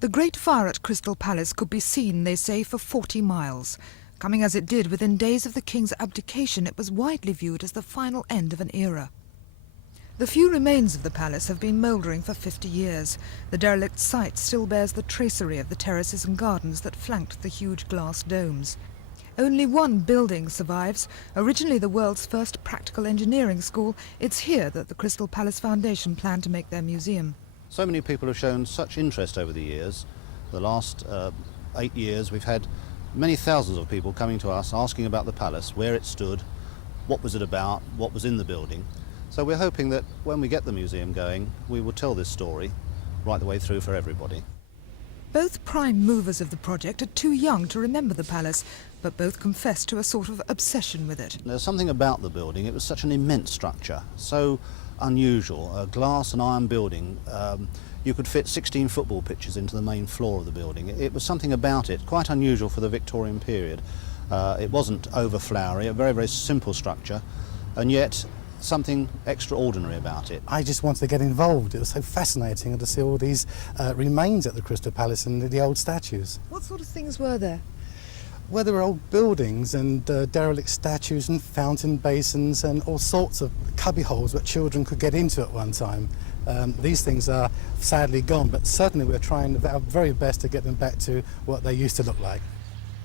The Great Fire at Crystal Palace could be seen, they say, for 40 miles. Coming as it did within days of the king's abdication, it was widely viewed as the final end of an era. The few remains of the palace have been mouldering for 50 years. The derelict site still bears the tracery of the terraces and gardens that flanked the huge glass domes. Only one building survives. Originally the world's first practical engineering school, it's here that the Crystal Palace Foundation planned to make their museum. So many people have shown such interest over the years. The last 8 years we've had many thousands of people coming to us asking about the palace, where it stood, what was it about, what was in the building. So we're hoping that when we get the museum going, we will tell this story right the way through for everybody. Both prime movers of the project are too young to remember the palace, but both confess to a sort of obsession with it. There's something about the building. It was such an immense structure, so unusual. A glass and iron building. You could fit 16 football pitches into the main floor of the building. It was something about it, quite unusual for the Victorian period. It wasn't over-flowery, a very, very simple structure, and yet something extraordinary about it. I just wanted to get involved. It was so fascinating to see all these remains at the Crystal Palace and the old statues. What sort of things were there? Well, there were old buildings and derelict statues and fountain basins and all sorts of cubby holes that children could get into at one time. These things are sadly gone, but certainly we're trying our very best to get them back to what they used to look like.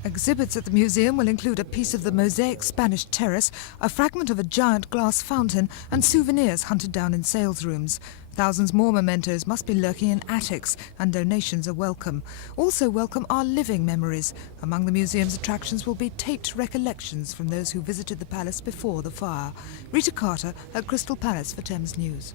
Exhibits at the museum will include a piece of the mosaic Spanish terrace, a fragment of a giant glass fountain, and souvenirs hunted down in sales rooms. Thousands more mementos must be lurking in attics, and donations are welcome. Also welcome are living memories. Among the museum's attractions will be taped recollections from those who visited the palace before the fire. Rita Carter at Crystal Palace for Thames News.